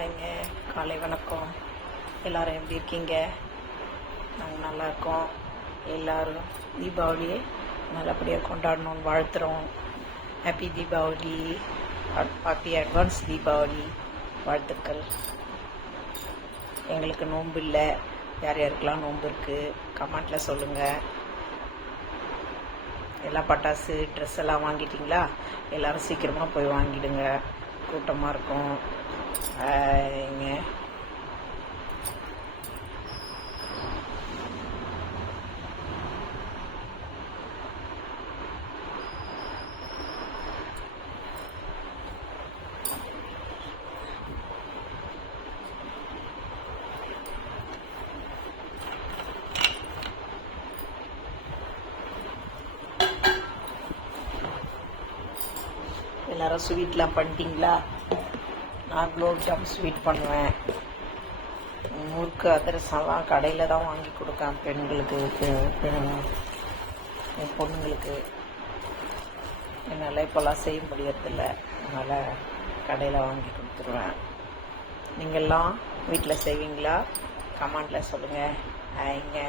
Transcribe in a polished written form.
இங்கே காலை வணக்கம். எல்லோரும் எப்படி இருக்கீங்க? நாங்கள் நல்லா இருக்கோம். எல்லோரும் தீபாவளியை நல்லபடியாக கொண்டாடணும்னு வாழ்த்துறோம். Happy Deepavali, happy advance Deepavali வாழ்த்துக்கள். எங்களுக்கு நோன்பு இல்லை. யார் யாருக்கெல்லாம் நோன்பு இருக்குது கமெண்ட்டில் சொல்லுங்கள். எல்லாம் பட்டாசு ட்ரெஸ் எல்லாம் வாங்கிட்டிங்களா? எல்லோரும் சீக்கிரமாக போய் வாங்கிடுங்க, கூட்டமாக இருக்கும். இங்க எல்லாரும் ஸ்வீட்லாம் பண்ணிட்டீங்களா? நான் குலோப் ஜாம் ஸ்வீட் பண்ணுவேன். முறுக்கு அதிரசம்லாம் கடையில் தான் வாங்கி கொடுப்பேன் பெண்களுக்கு, என் பொண்ணுங்களுக்கு. என்னால் இப்போல்லாம் செய்ய முடியறதில்ல, அதனால் கடையில் வாங்கி கொடுத்துருவேன். நீங்கள்லாம் வீட்டில் செய்வீங்களா? கமெண்டில் சொல்லுங்கள். இங்கே